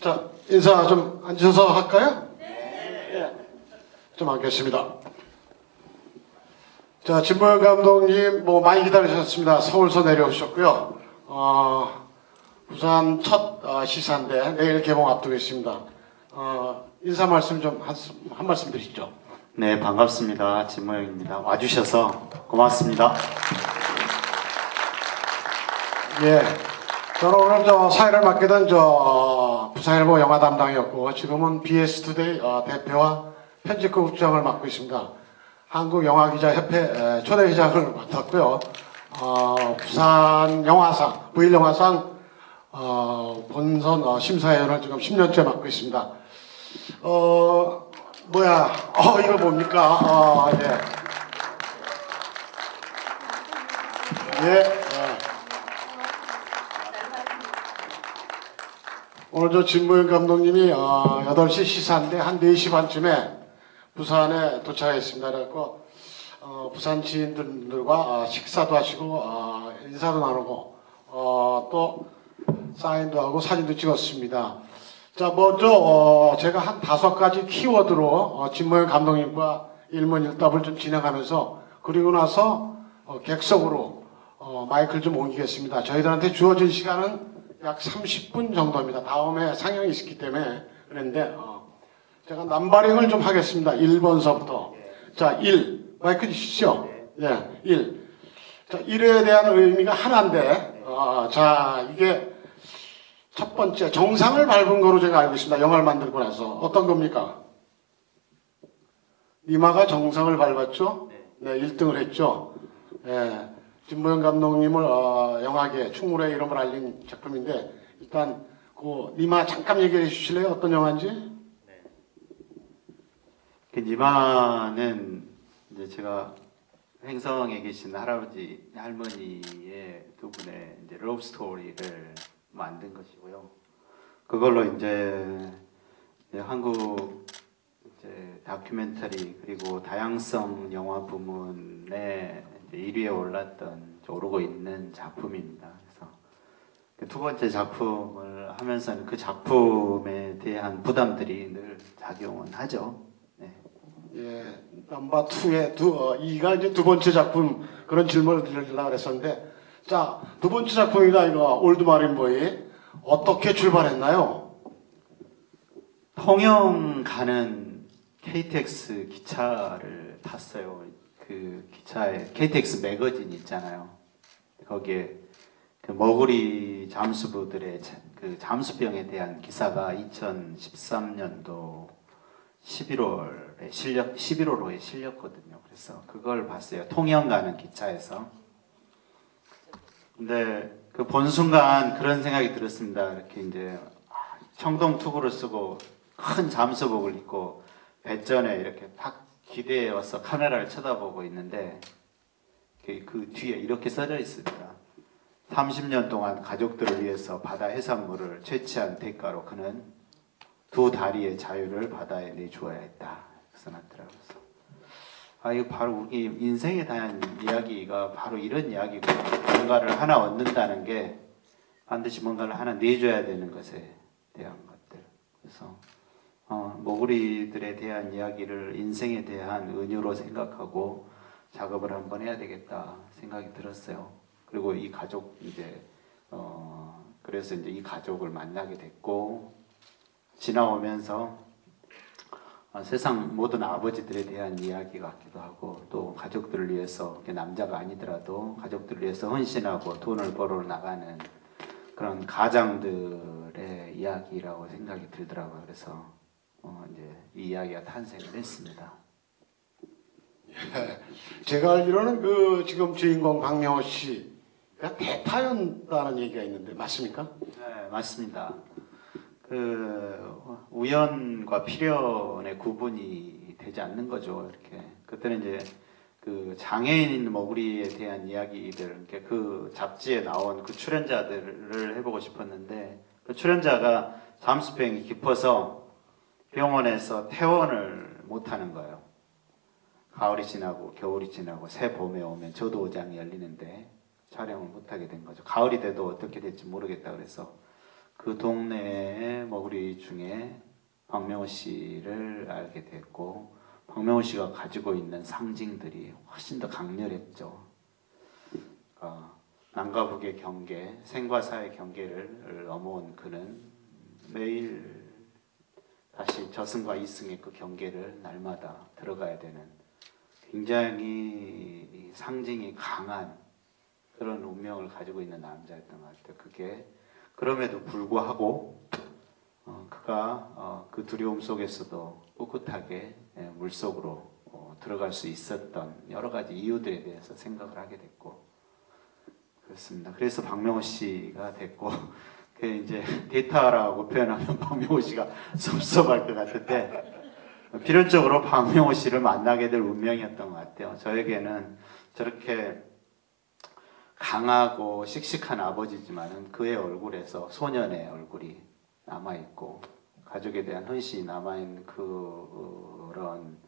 자, 인사 좀 앉으셔서 할까요? 네. 좀 하겠습니다. 자, 진보영 감독님 많이 기다리셨습니다. 서울서 내려오셨고요. 부산 첫 시사인데 내일 개봉 앞두고 있습니다. 인사 말씀 좀 한 말씀 드리시죠. 네, 반갑습니다. 진모영입니다. 와주셔서 고맙습니다. 예, 저는 오늘 사회를 맡게 된 부산일보 영화 담당이었고 지금은 BS투데이 대표와 편집국 국장을 맡고 있습니다. 한국영화기자협회 초대회장을 맡았고요. 부산 영화상, 부일영화상 본선 심사위원을 지금 10년째 맡고 있습니다. 이거 뭡니까? 오늘 진모영 감독님이 8시 시사인데 한 4시 반쯤에 부산에 도착했습니다. 그래서 부산 지인들과 식사도 하시고 인사도 나누고 또 사인도 하고 사진도 찍었습니다. 자, 먼저 제가 한 5가지 키워드로 진모영 감독님과 일문일답을 좀 진행하면서 그리고 나서 객석으로 마이크를 좀 옮기겠습니다. 저희들한테 주어진 시간은 약 30분 정도입니다. 다음에 상영이 있기 때문에 그런데 제가 남바링을 좀 하겠습니다. 1번서부터. 자, 1. 마이크 주시죠. 예, 1. 자, 1에 대한 의미가 하나인데, 자, 이게 첫 번째, 정상을 밟은 거로 제가 알고 있습니다. 영화를 만들고 나서. 어떤 겁니까? 니마가 정상을 밟았죠? 네, 1등을 했죠. 예. 진모영 감독님을 영화계 충무로의 이름을 알린 작품인데, 일단, 니마 잠깐 얘기해 주실래요? 어떤 영화인지? 그 니마는 이제 제가 횡성에 계신 할아버지, 할머니의 두 분의 이제 러브 스토리를 만든 것이고요. 그걸로 이제 한국 이제 다큐멘터리 그리고 다양성 영화 부문에 이제 1위에 오르고 있는 작품입니다. 그래서 그 두 번째 작품을 하면서는 그 작품에 대한 부담들이 늘 작용은 하죠. 네. 예, 넘버 2의 2가 이제 두 번째 작품 그런 질문을 드리려고 했었는데, 자, 두 번째 작품이다 이거 올드마린보이 어떻게 출발했나요? 통영 가는 KTX 기차를 탔어요. 그 기차에 KTX 매거진 있잖아요. 거기에 그 머구리 잠수부들의 그 잠수병에 대한 기사가 2013년도 11월호에 실렸거든요. 그래서 그걸 봤어요. 통영 가는 기차에서. 근데 그 본 순간 그런 생각이 들었습니다. 이렇게 이제 청동 투구를 쓰고 큰 잠수복을 입고 배전에 이렇게 탁 기대어서 카메라를 쳐다보고 있는데 그 뒤에 이렇게 써져 있습니다. 30년 동안 가족들을 위해서 바다 해산물을 채취한 대가로 그는 두 다리의 자유를 바다에 내주어야 했다. 써놨더라고요. 이거 바로 우리 인생에 대한 이야기가 바로 이런 이야기고, 뭔가를 하나 얻는다는 게 반드시 뭔가를 하나 내줘야 되는 것에 대한 것들. 그래서 모구리들에 대한 이야기를 인생에 대한 은유로 생각하고 작업을 한번 해야 되겠다 생각이 들었어요. 그리고 이 가족 그래서 이제 이 가족을 만나게 됐고, 지나오면서 세상 모든 아버지들에 대한 이야기 같기도 하고, 또 가족들을 위해서 남자가 아니더라도 가족들을 위해서 헌신하고 돈을 벌어 나가는 그런 가장들의 이야기라고 생각이 들더라고요. 그래서 이제 이 이야기가 탄생을 했습니다. 예, 제가 알기로는 지금 주인공 박명호 씨가 대파였다는 얘기가 있는데 맞습니까? 네, 맞습니다. 우연과 필연의 구분이 되지 않는 거죠. 이렇게 그때는 이제 그 장애인 머구리에 대한 이야기들, 그 잡지에 나온 그 출연자들을 해보고 싶었는데, 그 출연자가 잠수병이 깊어서 병원에서 퇴원을 못하는 거예요. 가을이 지나고 겨울이 지나고 새 봄에 오면 저도장이 열리는데 촬영을 못하게 된 거죠. 가을이 돼도 어떻게 될지 모르겠다 그래서 그 동네에 머구리 박명호 씨를 알게 됐고 박명호 씨가 가지고 있는 상징들이 훨씬 더 강렬했죠. 남과 북의 경계, 생과 사의 경계를 넘어온 그는 매일 다시 저승과 이승의 그 경계를 날마다 들어가야 되는 굉장히 상징이 강한 그런 운명을 가지고 있는 남자였던 것 같아요. 그게 그럼에도 불구하고 그가 그 두려움 속에서도 꿋꿋하게 물속으로 들어갈 수 있었던 여러 가지 이유들에 대해서 생각을 하게 됐고 그렇습니다. 그래서 박명호 씨가 됐고 그 이제 데이터라고 표현하면 박명호 씨가 섭섭할 것 같은데 필연적으로 박명호 씨를 만나게 될 운명이었던 것 같아요. 저에게는 저렇게 강하고 씩씩한 아버지지만은 그의 얼굴에서 소년의 얼굴이 남아있고 가족에 대한 헌신이 남아있는 그런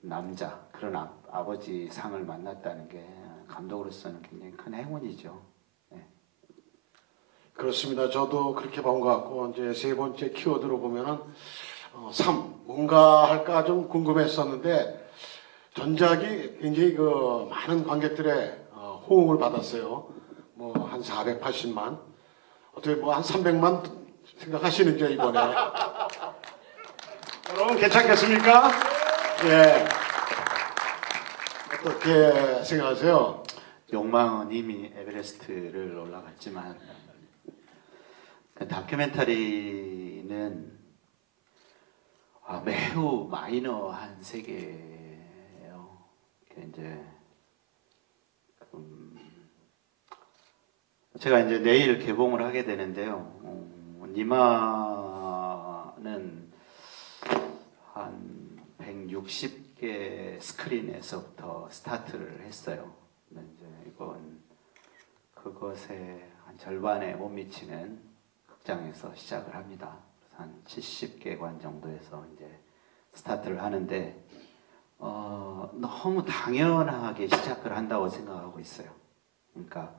남자, 그런 아버지 상을 만났다는 게 감독으로서는 굉장히 큰 행운이죠. 네. 그렇습니다. 저도 그렇게 본 것 같고 이제 세 번째 키워드로 보면은 3 뭔가 할까 좀 궁금했었는데 전작이 굉장히 그 많은 관객들의 호응을 받았어요. 뭐 한 480만 어떻게 뭐 한 300만 생각하시는지 이번에 여러분 괜찮겠습니까? 예. 어떻게 생각하세요? 욕망은 이미 에베레스트를 올라갔지만 그 다큐멘터리는 매우 마이너한 세계예요. 이제 제가 이제 내일 개봉을 하게 되는데요. 니마는 한 160개 스크린에서부터 스타트를 했어요. 이제 이건 그것의 한 절반에 못 미치는 극장에서 시작을 합니다. 한 70개관 정도에서 이제 스타트를 하는데 너무 당연하게 시작을 한다고 생각하고 있어요. 그러니까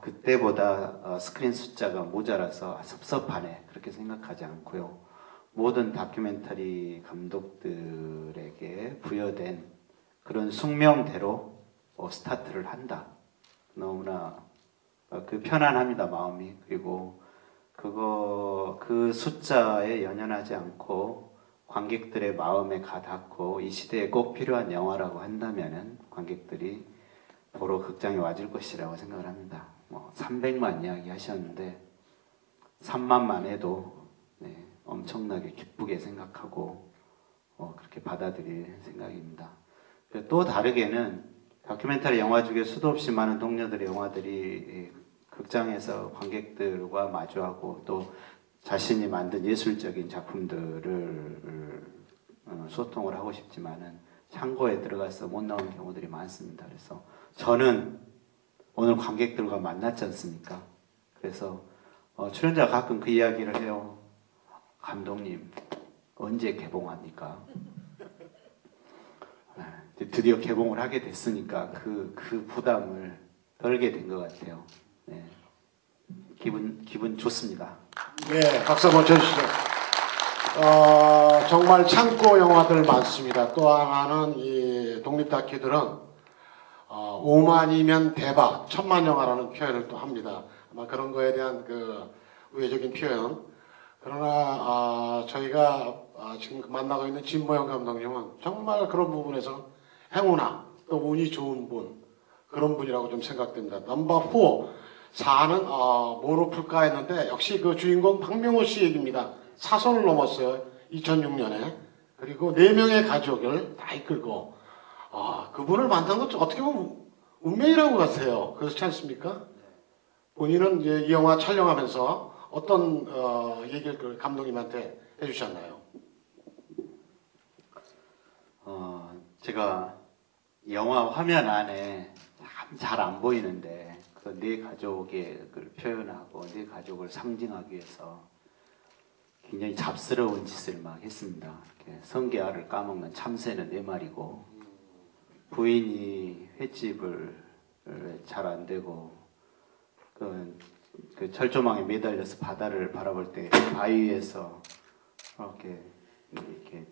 그때보다 스크린 숫자가 모자라서 섭섭하네 그렇게 생각하지 않고요. 모든 다큐멘터리 감독들에게 부여된 그런 숙명대로 스타트를 한다. 너무나 그 편안합니다 마음이. 그리고 그 숫자에 연연하지 않고 관객들의 마음에 가닿고 이 시대에 꼭 필요한 영화라고 한다면은 관객들이 보러 극장에 와줄 것이라고 생각을 합니다. 300만 이야기 하셨는데 3만만 해도 엄청나게 기쁘게 생각하고 그렇게 받아들일 생각입니다. 또 다르게는 다큐멘터리 영화 중에 수도 없이 많은 동료들의 영화들이 극장에서 관객들과 마주하고 또 자신이 만든 예술적인 작품들을 소통을 하고 싶지만은 창고에 들어가서 못 나오는 경우들이 많습니다. 그래서 저는 오늘 관객들과 만났지 않습니까? 그래서 출연자가 가끔 그 이야기를 해요. 감독님 언제 개봉합니까? 드디어 개봉을 하게 됐으니까 그 부담을 덜게 된 것 같아요. 네. 기분 좋습니다. 네, 박수 한번 쳐주시죠. 정말 창고 영화들 많습니다. 또 하나는 이 독립 다큐들은 5만이면 대박, 1000만 영화라는 표현을 또 합니다. 아마 그런 거에 대한 그 우회적인 표현. 그러나 저희가 지금 만나고 있는 진모영 감독님은 정말 그런 부분에서 행운아 또 운이 좋은 분 그런 분이라고 좀 생각됩니다. 넘버 4 4는 뭐로 풀까 했는데 역시 그 주인공 박명호 씨 얘기입니다. 사선을 넘었어요. 2006년에. 그리고 4명의 가족을 다 이끌고 그분을 만난 것 어떻게 보면 운명이라고 하세요. 그렇지 않습니까? 본인은 이제 이 영화 촬영하면서 어떤 얘기를 감독님한테 해주셨나요? 제가 영화 화면 안에 잘 안 보이는데 그 내 가족의 그 표현하고 내 가족을 상징하기 위해서 굉장히 잡스러운 짓을 막 했습니다. 이렇게 성게알을 까먹는 참새는 4마리고 부인이 횟집을 잘 안 되고 그 철조망에 매달려서 바다를 바라볼 때 바위에서 이렇게 이렇게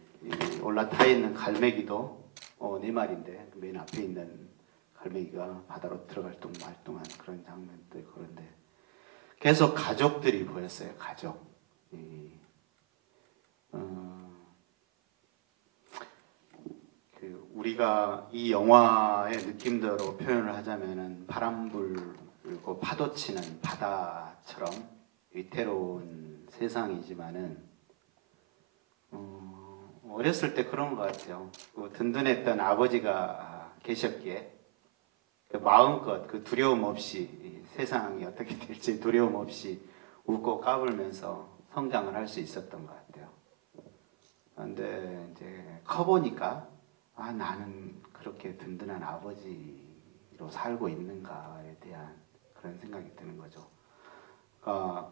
올라타 있는 갈매기도 4마리인데 맨 앞에 있는 갈매기가 바다로 들어갈 동 말동한 그런 장면도 있고 그런데 계속 가족들이 보였어요. 가족. 우리가 이 영화의 느낌대로 표현을 하자면은 바람 불고 파도 치는 바다처럼 위태로운 세상이지만은 어렸을 때 그런 것 같아요. 그 든든했던 아버지가 계셨기에 마음껏 그 두려움 없이 세상이 어떻게 될지 두려움 없이 웃고 까불면서 성장을 할 수 있었던 것 같아요. 그런데 이제 커보니까 나는 그렇게 든든한 아버지로 살고 있는가에 대한 그런 생각이 드는 거죠. 그러니까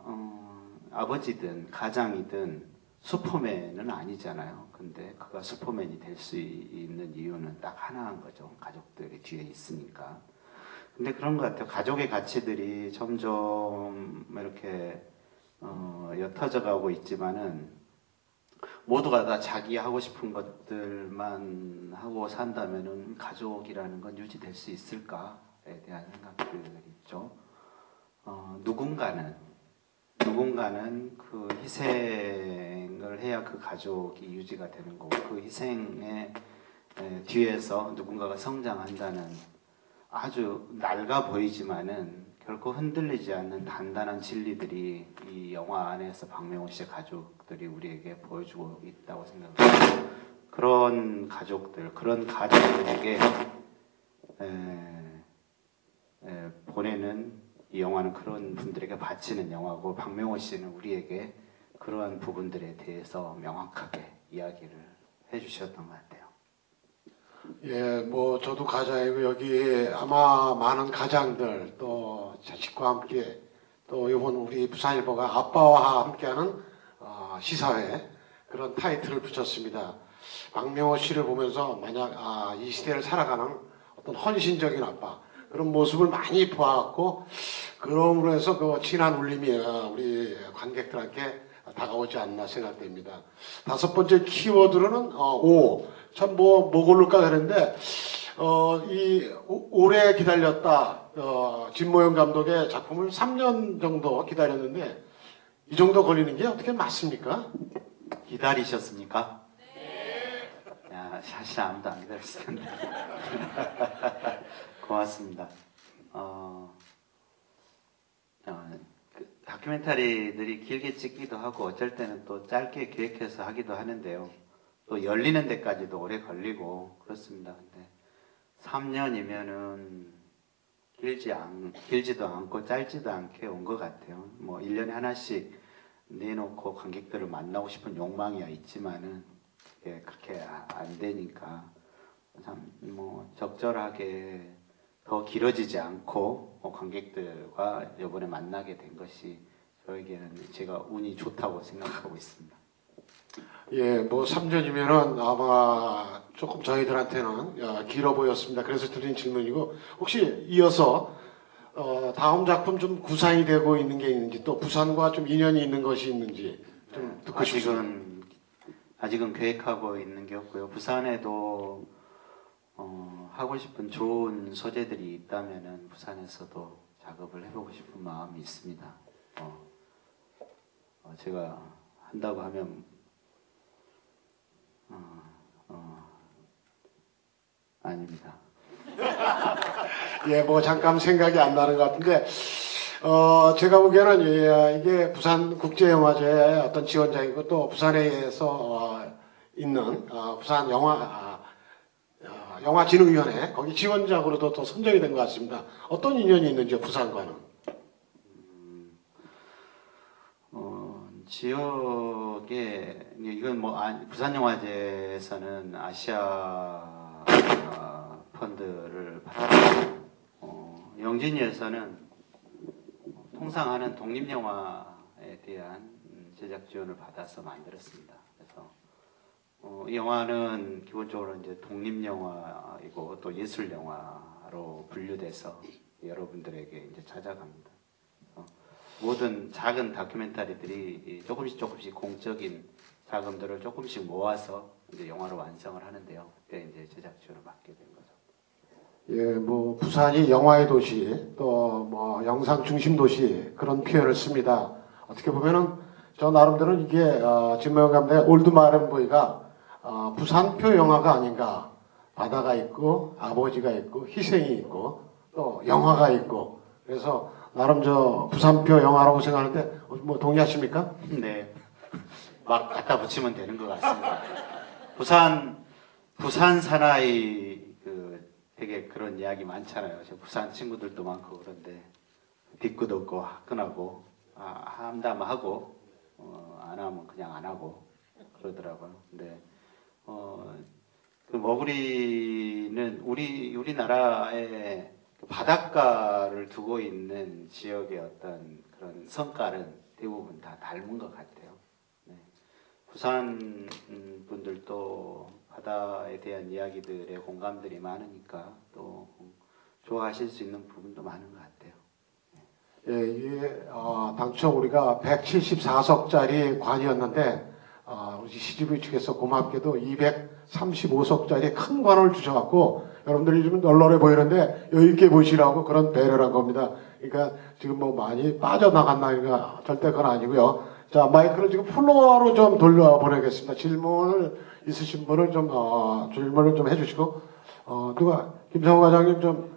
아버지든 가장이든 슈퍼맨은 아니잖아요. 근데 그가 슈퍼맨이 될 수 있는 이유는 딱 하나인 거죠. 가족들이 뒤에 있으니까. 근데 그런 것 같아요. 가족의 가치들이 점점 이렇게 옅어져 가고 있지만은 모두가 다 자기 하고 싶은 것들만 하고 산다면은 가족이라는 건 유지될 수 있을까에 대한 생각들이 있죠. 누군가는 그 희생을 해야 그 가족이 유지가 되는 거고 그 희생의 뒤에서 누군가가 성장한다는 아주 낡아 보이지만은 결코 흔들리지 않는 단단한 진리들이 이 영화 안에서 박명호 씨의 가족들이 우리에게 보여주고 있다고 생각합니다. 그런 가족들, 그런 가족들에게 보내는 이 영화는 그런 분들에게 바치는 영화고 박명호 씨는 우리에게 그러한 부분들에 대해서 명확하게 이야기를 해주셨던 것 같아요. 예, 뭐 저도 가장이고 여기 아마 많은 가장들 또 자식과 함께 또 이번 우리 부산일보가 아빠와 함께하는 시사회 그런 타이틀을 붙였습니다. 박명호 씨를 보면서 만약 이 시대를 살아가는 어떤 헌신적인 아빠 그런 모습을 많이 보았고 그럼으로 해서 그 진한 울림이 우리 관객들한테 다가오지 않나 생각됩니다. 5번째 키워드로는 참 뭐 고를까 그랬는데 이 오래 기다렸다 진모영 감독의 작품을 3년 정도 기다렸는데 이 정도 걸리는 게 어떻게 맞습니까? 기다리셨습니까? 네. 야, 사실 아무도 안 기다렸을 텐데. 고맙습니다. 그 다큐멘터리들이 길게 찍기도 하고 어쩔 때는 또 짧게 기획해서 하기도 하는데요. 또 열리는 데까지도 오래 걸리고 그렇습니다. 근데 3년이면은 길지도 않고 짧지도 않게 온 것 같아요. 뭐 1년에 하나씩 내놓고 관객들을 만나고 싶은 욕망이야 있지만은 그렇게 안 되니까 참 뭐 적절하게 더 길어지지 않고 관객들과 이번에 만나게 된 것이 저에게는 제가 운이 좋다고 생각하고 있습니다. 예, 뭐 3년이면은 아마 조금 저희들한테는 길어 보였습니다. 그래서 드린 질문이고 혹시 이어서 다음 작품 좀 구상이 되고 있는 게 있는지 또 부산과 좀 인연이 있는 것이 있는지 좀 듣고 싶습니다. 아직은 계획하고 있는 게 없고요. 부산에도 하고 싶은 좋은 소재들이 있다면은 부산에서도 작업을 해보고 싶은 마음이 있습니다. 제가 한다고 하면 아닙니다. 예, 뭐 잠깐 생각이 안 나는 것 같은데 제가 보기에는 이게 부산국제영화제의 어떤 지원장이고 또 부산에서 있는 부산 영화진흥위원회 거기 지원장으로도 또 선정이 된 것 같습니다. 어떤 인연이 있는지요, 부산과는? 지역에 이건 뭐 부산영화제에서는 아시아 펀드를 받았고 영진이에서는 통상 하는 독립영화에 대한 제작 지원을 받아서 만들었습니다. 그래서 이 영화는 기본적으로 이제 독립영화이고 또 예술영화로 분류돼서 여러분들에게 이제 찾아갑니다. 모든 작은 다큐멘터리들이 조금씩 공적인 자금들을 조금씩 모아서 이제 영화로 완성을 하는데요. 그때 이제 제작 지원을 받게 된 거죠. 예, 뭐 부산이 영화의 도시, 또 뭐 영상 중심 도시 그런 표현을 씁니다. 어떻게 보면은 저 나름대로는 이게 진모영 감독의 올드 마른보이가 부산표 영화가 아닌가. 바다가 있고 아버지가 있고 희생이 있고 또 영화가 있고 그래서 나름 저 부산표 영화라고 생각하는데 뭐 동의하십니까? 네, 막 갖다 붙이면 되는 것 같습니다. 부산 사나이 되게 그런 이야기 많잖아요. 저 부산 친구들도 많고 그런데 뒤끝 없고 화끈하고 한다면 하고 안 하면 그냥 안 하고 그러더라고요. 근데 그 머구리는 우리나라의 그 바닷가를 두고 있는 지역의 어떤 그런 성깔은 대부분 다 닮은 것 같아요. 네. 부산 분들도 바다에 대한 이야기들의 공감들이 많으니까 또 좋아하실 수 있는 부분도 많은 것 같아요. 예, 이게 당초 우리가 174석짜리 관이었는데 우리 CGV 측에서 고맙게도 235석짜리 큰 관을 주셔갖고 여러분들이 좀 널널해 보이는데 여유 있게 보시라고 그런 배려를 한 겁니다. 그러니까 지금 뭐 많이 빠져나갔나 이거 절대 그건 아니고요. 자, 마이크를 지금 플로어로 좀 돌려보내겠습니다. 질문을 있으신 분을 좀 질문을 좀 해주시고 누가 김성호 과장님 좀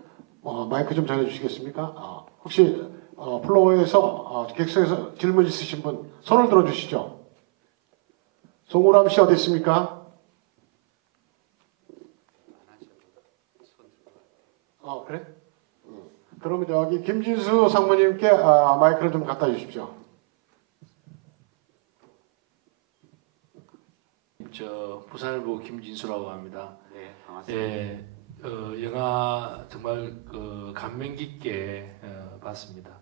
마이크 좀 전해주시겠습니까? 혹시 플로어에서 객석에서 질문 있으신 분 손을 들어주시죠. 송우람 씨 어디 있습니까? 그래? 그러면 저기 김진수 상무님께 마이크를 좀 갖다 주십시오. 저 부산일보 김진수라고 합니다. 네, 반갑습니다. 예, 영화 정말 감명 깊게 봤습니다.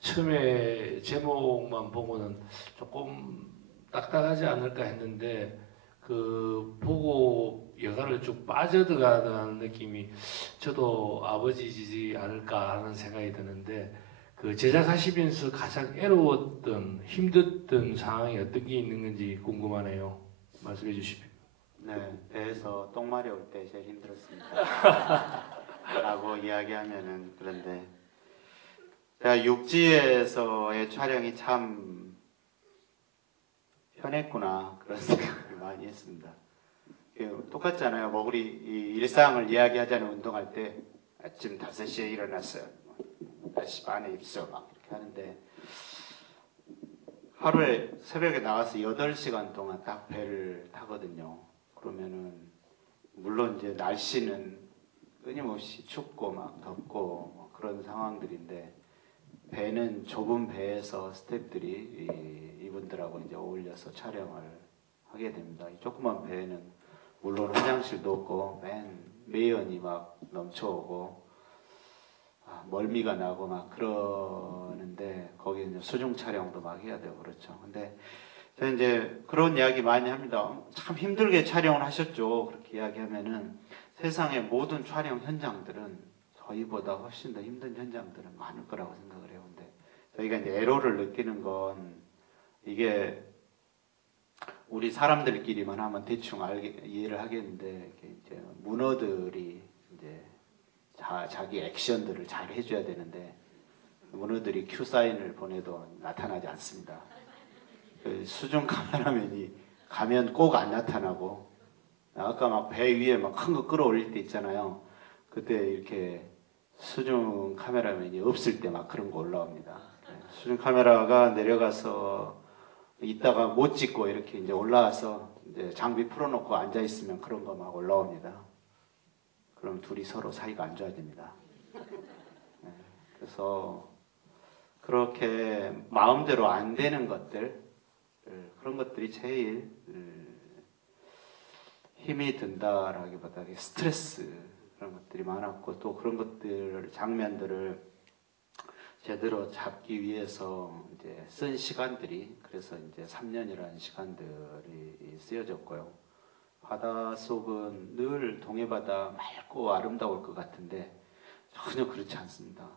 처음에 제목만 보고는 조금 딱딱하지 않을까 했는데 보고 영화를 쭉 빠져들어가는 느낌이 저도 아버지이지 않을까 하는 생각이 드는데 제작하시면서 가장 애로웠던 힘들었던 상황이 어떤 게 있는 건지 궁금하네요. 말씀해 주십시오. 네, 배에서 똥말이 올 때 제일 힘들었습니다. 라고 이야기하면은 그런데 제가 육지에서의 촬영이 참 편했구나 그런 생각을 많이 했습니다. 똑같잖아요. 뭐 우리 이 일상을 이야기하자는 운동할 때 아침 5시에 일어났어요. 5시 반에 입수 막 이렇게 하는데 하루에 새벽에 나가서 8시간 동안 딱 배를 타거든요. 그러면은 물론 이제 날씨는 끊임없이 춥고 막 덥고 뭐 그런 상황들인데 배는 좁은 배에서 스태프들이 이분들하고 이제 어울려서 촬영을 하게 됩니다. 이 조그만 배에는 물론 화장실도 없고 맨 매연이 막 넘쳐오고 멀미가 나고 막 그러는데 거기에 이제 수중 촬영도 막 해야 되고 그렇죠. 근데 저는 이제 그런 이야기 많이 합니다. 참 힘들게 촬영을 하셨죠. 그렇게 이야기하면은 세상의 모든 촬영 현장들은 저희보다 훨씬 더 힘든 현장들은 많을 거라고 생각을 해요. 근데 저희가 이제 애로를 느끼는 건 이게 우리 사람들끼리만 하면 대충 이해를 하겠는데 이제 문어들이 이제 자기 액션들을 잘 해줘야 되는데 문어들이 큐 사인을 보내도 나타나지 않습니다. 수중 카메라맨이 가면 꼭 안 나타나고 아까 막 배 위에 막 큰 거 끌어올릴 때 있잖아요. 그때 이렇게 수중 카메라맨이 없을 때 막 그런 거 올라옵니다. 수중 카메라가 내려가서 있다가 못 찍고 이렇게 이제 올라와서 이제 장비 풀어놓고 앉아 있으면 그런 거 막 올라옵니다. 그럼 둘이 서로 사이가 안 좋아집니다. 네, 그래서 그렇게 마음대로 안 되는 것들 그런 것들이 제일 힘이 든다라기보다 스트레스 그런 것들이 많았고 또 그런 것들 장면들을 제대로 잡기 위해서 이제 쓴 시간들이 그래서 이제 3년이라는 시간들이 쓰여졌고요. 바닷속은 늘 동해바다 맑고 아름다울 것 같은데 전혀 그렇지 않습니다.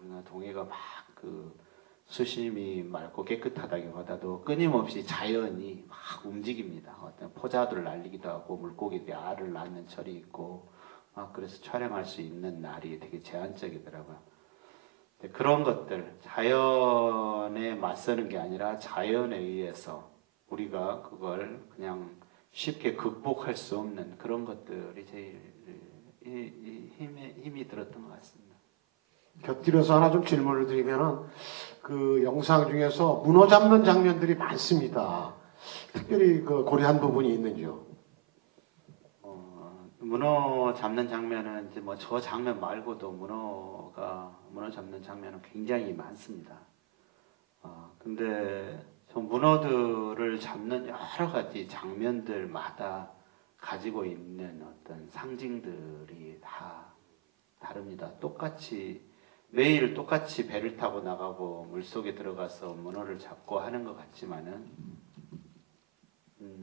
우리나라 동해가 막 수심이 맑고 깨끗하다기보다도 끊임없이 자연이 막 움직입니다. 어떤 포자들을 날리기도 하고 물고기들이 알을 낳는 철이 있고 그래서 촬영할 수 있는 날이 되게 제한적이더라고요. 그런 것들, 자연에 맞서는 게 아니라 자연에 의해서 우리가 그걸 그냥 쉽게 극복할 수 없는 그런 것들이 제일 힘이 들었던 것 같습니다. 곁들여서 하나 좀 질문을 드리면은 그 영상 중에서 문어 잡는 장면들이 많습니다. 특별히 그 고려한 부분이 있는지요? 문어 잡는 장면은 이제 뭐 저 장면 말고도 문어 잡는 장면은 굉장히 많습니다. 근데 저 문어들을 잡는 여러 가지 장면들마다 가지고 있는 어떤 상징들이 다 다릅니다. 매일 똑같이 배를 타고 나가고 물속에 들어가서 문어를 잡고 하는 것 같지만은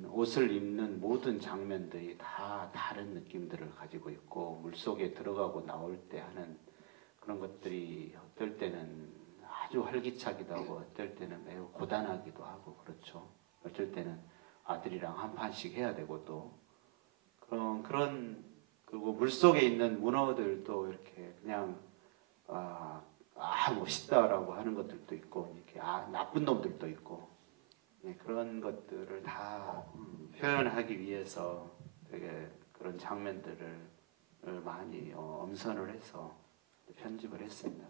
옷을 입는 모든 장면들이 다 다른 느낌들을 가지고 있고 물속에 들어가고 나올 때 하는 그런 것들이 어떨 때는 아주 활기차기도 하고 어떨 때는 매우 고단하기도 하고 그렇죠. 어쩔 때는 아들이랑 한 판씩 해야 되고 또 그리고 물속에 있는 문어들도 이렇게 그냥 멋있다라고 하는 것들도 있고 이렇게 나쁜 놈들도 있고 그런 것들을 다 표현하기 위해서 되게 그런 장면들을 많이 엄선을 해서 편집을 했습니다.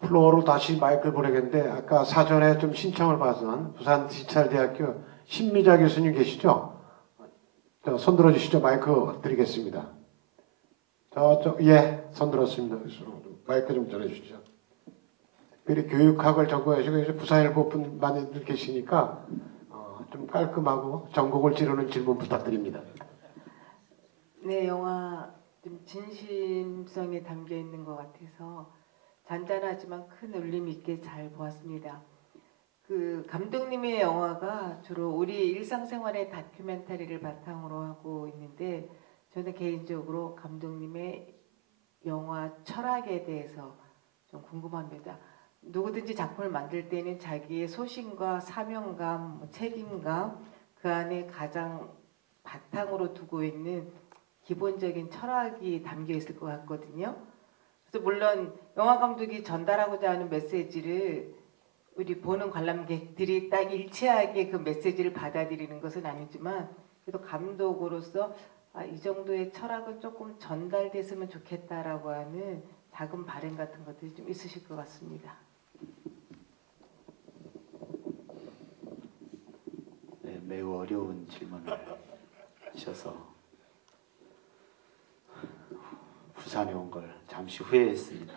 플로어로 다시 마이크를 보내겠는데 아까 사전에 좀 신청을 받은 부산디지털대학교 신미자 교수님 계시죠? 손 들어주시죠. 마이크 드리겠습니다. 손 들었습니다. 마이크 좀 전해주시죠. 특별히 교육학을 전공하시고 이제 부산일보 분 많이들 계시니까 좀 깔끔하고 전곡을 찌르는 질문 부탁드립니다. 네, 영화 좀 진심성이 담겨 있는 것 같아서 잔잔하지만 큰 울림 있게 잘 보았습니다. 그 감독님의 영화가 주로 우리 일상생활의 다큐멘터리를 바탕으로 하고 있는데 저는 개인적으로 감독님의 영화 철학에 대해서 좀 궁금합니다. 누구든지 작품을 만들 때는 자기의 소신과 사명감, 책임감 그 안에 가장 바탕으로 두고 있는 기본적인 철학이 담겨 있을 것 같거든요. 그래서 물론 영화 감독이 전달하고자 하는 메시지를 우리 보는 관람객들이 딱 일치하게 그 메시지를 받아들이는 것은 아니지만 그래도 감독으로서 이 정도의 철학은 조금 전달됐으면 좋겠다라고 하는 작은 바람 같은 것들이 좀 있으실 것 같습니다. 네, 매우 어려운 질문을 하셔서 부산에 온 걸 잠시 후회했습니다.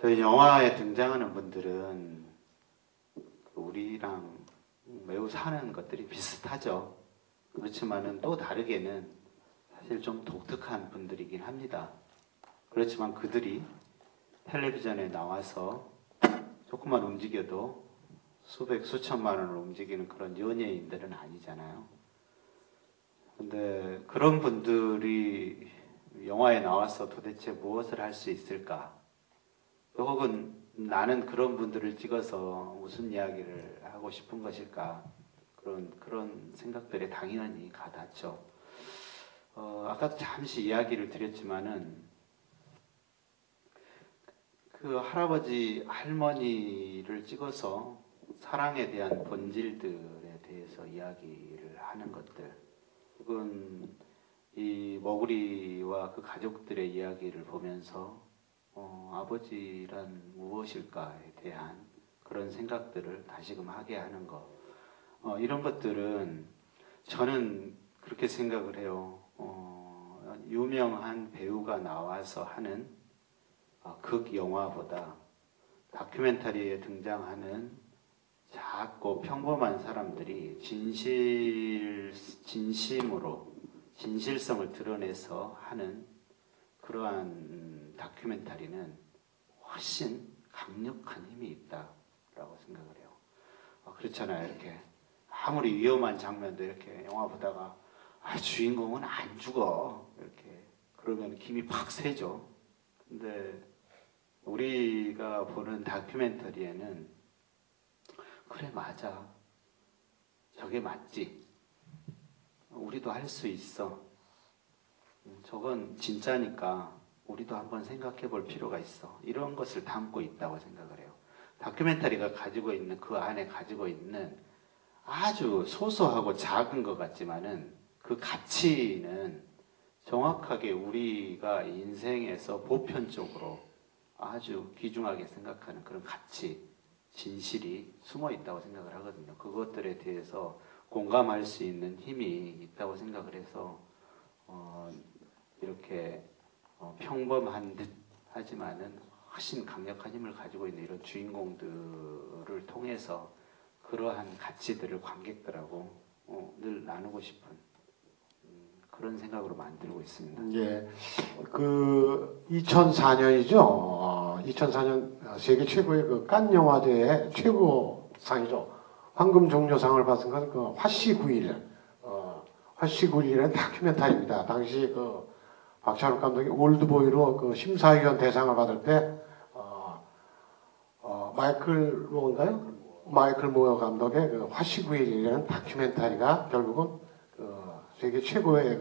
저희 영화에 등장하는 분들은 우리랑 매우 사는 것들이 비슷하죠. 그렇지만은 또 다르게는 사실 좀 독특한 분들이긴 합니다. 그렇지만 그들이 텔레비전에 나와서 조금만 움직여도 수백 수천만 원을 움직이는 그런 연예인들은 아니잖아요. 근데 그런 분들이 영화에 나와서 도대체 무엇을 할 수 있을까? 혹은 나는 그런 분들을 찍어서 무슨 이야기를 하고 싶은 것일까? 그런 생각들에 당연히 가닿죠. 아까도 잠시 이야기를 드렸지만은 그 할아버지 할머니를 찍어서 사랑에 대한 본질들에 대해서 이야기를 하는 것들, 혹은 이 머구리와 그 가족들의 이야기를 보면서 아버지란 무엇일까에 대한 그런 생각들을 다시금 하게 하는 것, 이런 것들은 저는 그렇게 생각을 해요. 유명한 배우가 나와서 하는 극 영화보다 다큐멘터리에 등장하는 작고 평범한 사람들이 진심으로 진실성을 드러내서 하는 그러한 다큐멘터리는 훨씬 강력한 힘이 있다라고 생각을 해요. 그렇잖아요. 이렇게 아무리 위험한 장면도 이렇게 영화 보다가 주인공은 안 죽어 이렇게 그러면 힘이 팍 세죠. 근데 우리가 보는 다큐멘터리에는 그래 맞아, 저게 맞지, 우리도 할 수 있어, 저건 진짜니까 우리도 한번 생각해 볼 필요가 있어, 이런 것을 담고 있다고 생각을 해요. 다큐멘터리가 가지고 있는, 그 안에 가지고 있는 아주 소소하고 작은 것 같지만은 그 가치는 정확하게 우리가 인생에서 보편적으로 아주 귀중하게 생각하는 그런 가치, 진실이 숨어 있다고 생각을 하거든요. 그것들에 대해서 공감할 수 있는 힘이 있다고 생각을 해서 이렇게 평범한 듯 하지만은 훨씬 강력한 힘을 가지고 있는 이런 주인공들을 통해서 그러한 가치들을 관객들하고 늘 나누고 싶은 그런 생각으로 만들고 있습니다. 예, 그 2004년이죠. 2004년 세계 최고의 그 칸 영화제의 최고상이죠. 황금 종려상을 받은 건 그 화씨 9일, 화씨 9일이라는 다큐멘터리입니다. 당시 그 박찬욱 감독이 올드보이로 그 심사위원 대상을 받을 때 마이클 모어인가요? 마이클 모어 감독의 그 화씨 9일이라는 다큐멘터리가 결국은 세계 최고의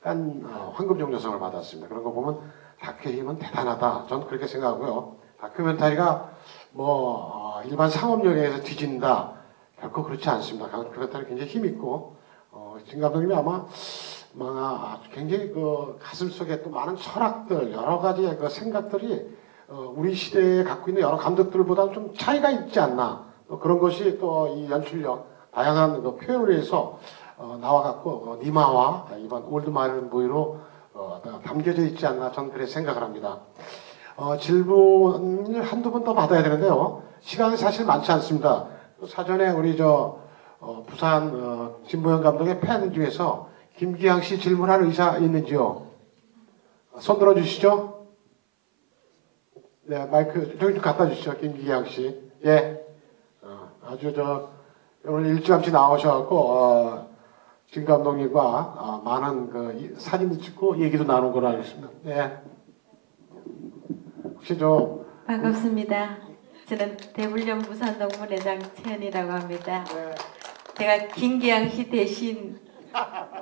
깐 황금종려상을 받았습니다. 그런 거 보면 다큐의 힘은 대단하다. 저는 그렇게 생각하고요. 다큐멘터리가 일반 상업 영화에서 뒤진다. 결코 그렇지 않습니다. 다큐멘터리 굉장히 힘 있고 진 감독님이 아마 굉장히 그 가슴 속에 또 많은 철학들, 여러 가지의 그 생각들이 우리 시대에 갖고 있는 여러 감독들보다 좀 차이가 있지 않나. 그런 것이 또 이 연출력, 다양한 그 표현을 해서 나와갖고 니마와 이번 올드마른 보이로 담겨져 있지 않나 저는 그렇게 생각을 합니다. 질문을 한두 번 더 받아야 되는데요. 시간이 사실 많지 않습니다. 사전에 우리 부산 진보영 감독의 팬 중에서 김기양 씨 질문할 의사 있는지요? 손 들어주시죠. 네, 마이크 저기 좀 갖다 주시죠, 김기양 씨. 예, 아주 오늘 일찌감치 나오셔갖고 진 감독님과 많은 그 사진도 찍고 얘기도 나눈 걸로 알고 있습니다. 네. 혹시 반갑습니다. 저는 대불련 부산동문회장 최연이라고 합니다. 네. 제가 김기양 씨 대신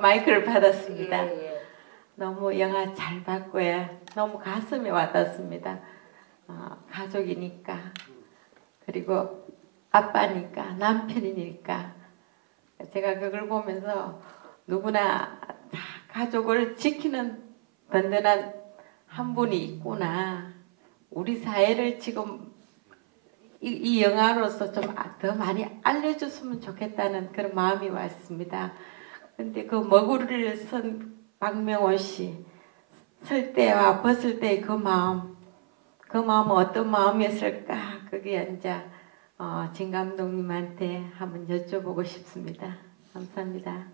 마이크를 받았습니다. 너무 영화 잘 봤고요. 너무 가슴에 와닿습니다. 가족이니까, 그리고 아빠니까, 남편이니까 제가 그걸 보면서 누구나 다 가족을 지키는 든든한 한 분이 있구나. 우리 사회를 지금 이 영화로서 좀 더 많이 알려줬으면 좋겠다는 그런 마음이 왔습니다. 근데 그 머구리를 쓴 박명호 씨 설 때와 벗을 때의 그 마음은 어떤 마음이었을까? 그게 이제 진 감독님한테 한번 여쭤보고 싶습니다. 감사합니다.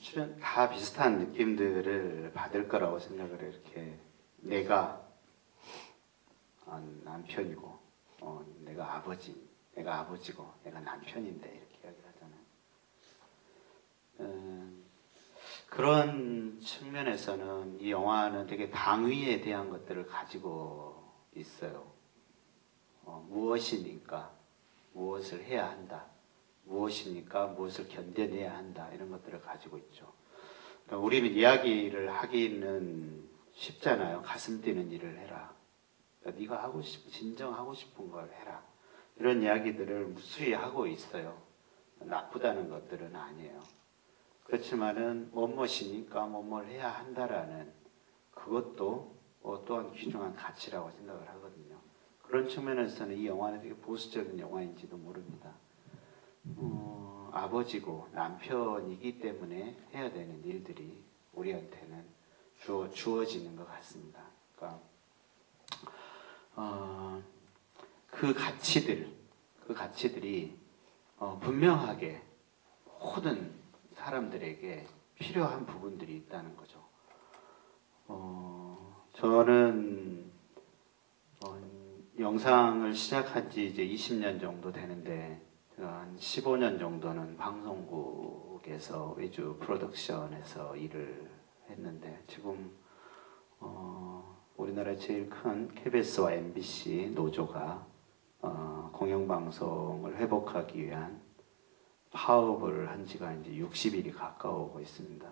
출연 다 비슷한 느낌들을 받을 거라고 생각을 해요. 이렇게 내가 남편이고 내가 아버지고 내가 남편인데 이렇게 이야기를 하잖아요. 그런 측면에서는 이 영화는 되게 당위에 대한 것들을 가지고 있어요. 무엇이니까 무엇을 해야 한다. 무엇이니까 무엇을 견뎌내야 한다. 이런 것들을 가지고 있죠. 그러니까 우리는 이야기를 하기는 쉽잖아요. 가슴 뛰는 일을 해라. 그러니까 네가 진정 하고 싶은 걸 해라. 이런 이야기들을 무수히 하고 있어요. 나쁘다는 것들은 아니에요. 그렇지만은 뭐뭐시니까 뭐뭘 해야 한다라는 그것도 또한 귀중한 가치라고 생각을 하거든요. 그런 측면에서는 이 영화는 되게 보수적인 영화인지도 모릅니다. 아버지고 남편이기 때문에 해야 되는 일들이 우리한테는 주어지는 것 같습니다. 그러니까 그 가치들이 분명하게 모든 사람들에게 필요한 부분들이 있다는 거죠. 저는 영상을 시작한 지 이제 20년 정도 되는데 한 15년 정도는 방송국에 쪽에서 위주 프로덕션에서 일을 했는데 지금 우리나라의 제일 큰 KBS와 MBC 노조가 공영방송을 회복하기 위한 파업을 한 지가 이제 60일이 가까워오고 있습니다.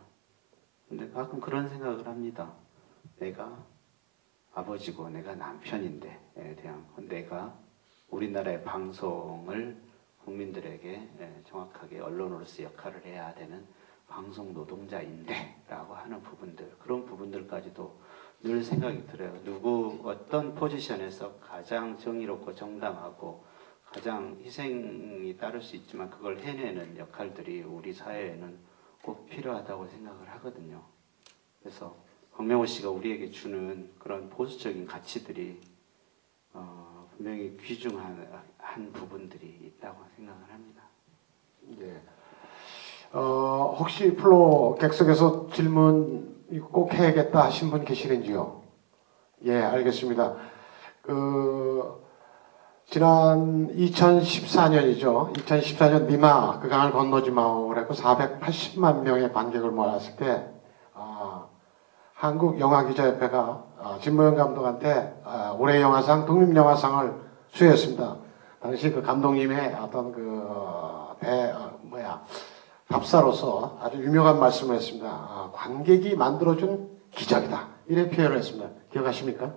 근데 가끔 그런 생각을 합니다. 내가 아버지고 내가 남편인데 대한 내가 우리나라의 방송을 국민들에게 정확하게 언론으로서 역할을 해야 되는 방송 노동자인데 라고 하는 부분들, 그런 부분들까지도 늘 생각이 들어요. 어떤 포지션에서 가장 정의롭고 정당하고 가장 희생이 따를 수 있지만 그걸 해내는 역할들이 우리 사회에는 꼭 필요하다고 생각을 하거든요. 그래서 박명호 씨가 우리에게 주는 그런 보수적인 가치들이 분명히 귀중한 부분들이 있다고 생각을 합니다. 예. 혹시 플로 객석에서 질문 꼭 해야겠다 하신 분 계시는지요? 예, 알겠습니다. 지난 2014년이죠. 2014년 니마 그 강을 건너지 마오라고 480만 명의 관객을 모았을 때 한국영화기자협회가 진모영 감독한테 올해 영화상 독립영화상을 수여했습니다. 당시 그 감독님의 어떤 답사로서 아주 유명한 말씀을 했습니다. 관객이 만들어준 기적이다. 이렇게 표현을 했습니다. 기억하십니까?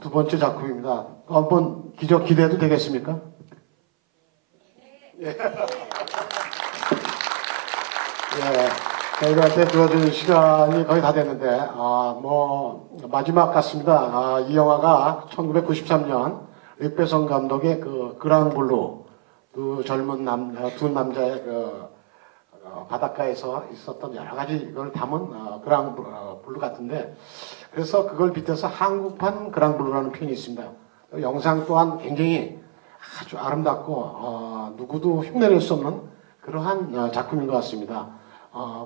두 번째 작품입니다. 또 한번 기적 기대해도 되겠습니까? 예. 예. 저희한테 주어진 시간이 거의 다 됐는데, 마지막 같습니다. 이 영화가 1993년 릭배성 감독의 그랑블루, 두 젊은 두 남자의 바닷가에서 있었던 여러 가지 이걸 담은 그랑블루 같은데, 그래서 그걸 빗대서 한국판 그랑블루라는 표현이 있습니다. 영상 또한 굉장히 아주 아름답고 누구도 흉내낼 수 없는 그러한 작품인 것 같습니다.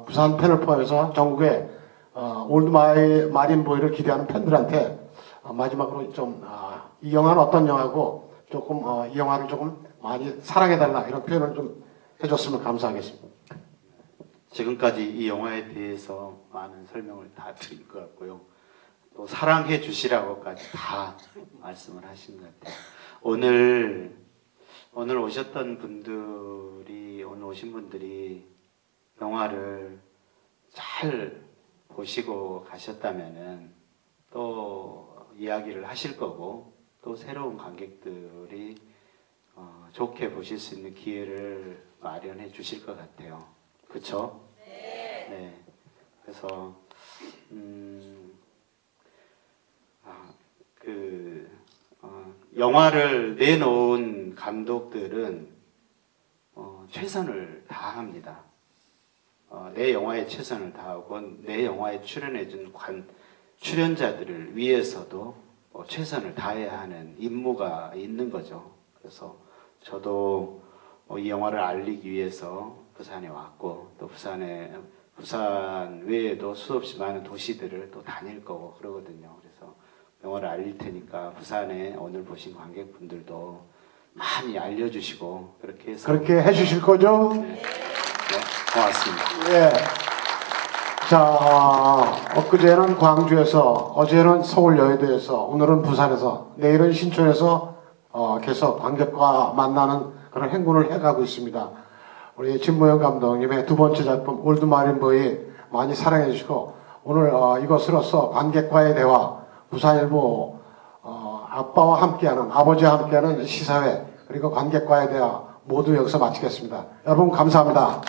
부산 팬을 포함해서 전국의 올드 마린 보이를 기대하는 팬들한테 마지막으로 좀 이 영화는 어떤 영화고 조금 이 영화를 조금 많이 사랑해달라 이런 표현을 좀 해줬으면 감사하겠습니다. 지금까지 이 영화에 대해서 많은 설명을 다 드린 것 같고요. 또 사랑해 주시라고까지 다 말씀을 하신 것 같아요. 오늘 오셨던 분들이, 오늘 오신 분들이 영화를 잘 보시고 가셨다면은 또 이야기를 하실 거고, 또 새로운 관객들이 좋게 보실 수 있는 기회를 마련해 주실 것 같아요. 그렇죠? 네. 그래서 영화를 내놓은 감독들은 최선을 다합니다. 내 영화에 최선을 다하고 내 영화에 출연해준 출연자들을 위해서도 최선을 다해야 하는 임무가 있는 거죠. 그래서 저도 이 영화를 알리기 위해서 부산에 왔고, 또 부산 외에도 수없이 많은 도시들을 또 다닐 거고 그러거든요. 그래서 영화를 알릴 테니까 부산에 오늘 보신 관객분들도 많이 알려주시고 그렇게 해서 그렇게 해주실 거죠? 네, 고맙습니다. 예. 자, 엊그제는 광주에서, 어제는 서울 여의도에서, 오늘은 부산에서, 내일은 신촌에서 계속 관객과 만나는 그런 행군을 해가고 있습니다. 우리 진모영 감독님의 두 번째 작품 올드 마린 보이 많이 사랑해 주시고, 오늘 이것으로서 관객과의 대화, 부산일보 아빠와 함께하는, 아버지와 함께하는 시사회, 그리고 관객과의 대화 모두 여기서 마치겠습니다. 여러분 감사합니다.